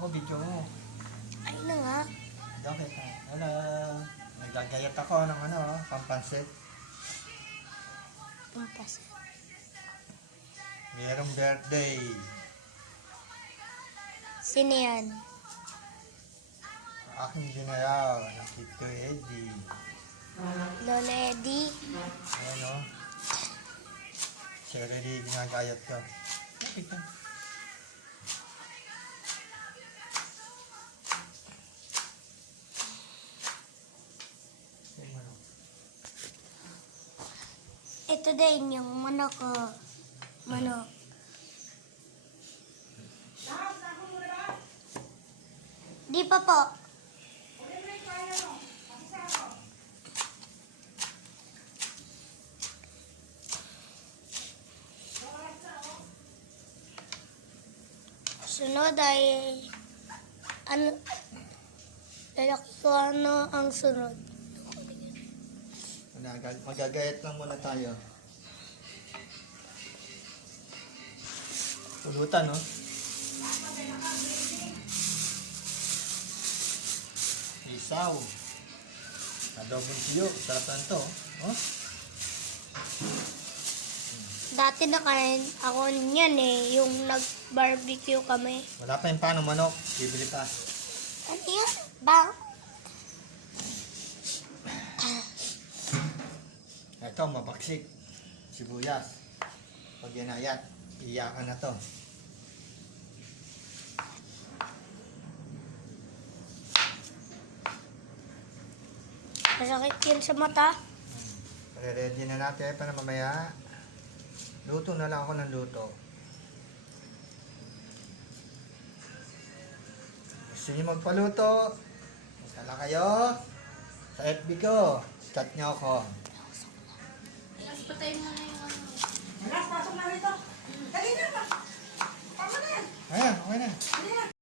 Ako, video mo. Ay na nga. Okay ka. Hello. Nagagayat ako ng pampansit. Pampas. Mayroong birthday. Sino yan? Aking ginayaw. Nakito Eddie. Lola Eddie. Ayan o. Siya ready ginagayat ko. Okay ka. Ito din yung manok ko. Manok. Di pa po. Sunod ay lalaki ko ang sunod. Magagayat lang muna tayo. Pulutan, no? Isaw. Adobong siyo. Sarap lang to. Oh? Dati nakain ako niyan yung nag-barbecue kami. Wala pa yung paano manok. Bibili pa. Ano yan? Ba? Ito, mabaksik. Sibuyas. Pag ginayat, iyakan na to. Masakit yun sa mata. Ready na natin para mamaya. Luto na lang ako ng luto. Gusto niyo magpaluto? Magtala kayo sa FB ko. Chat niyo ako. Patayin mo na yung ano. Alas, pasok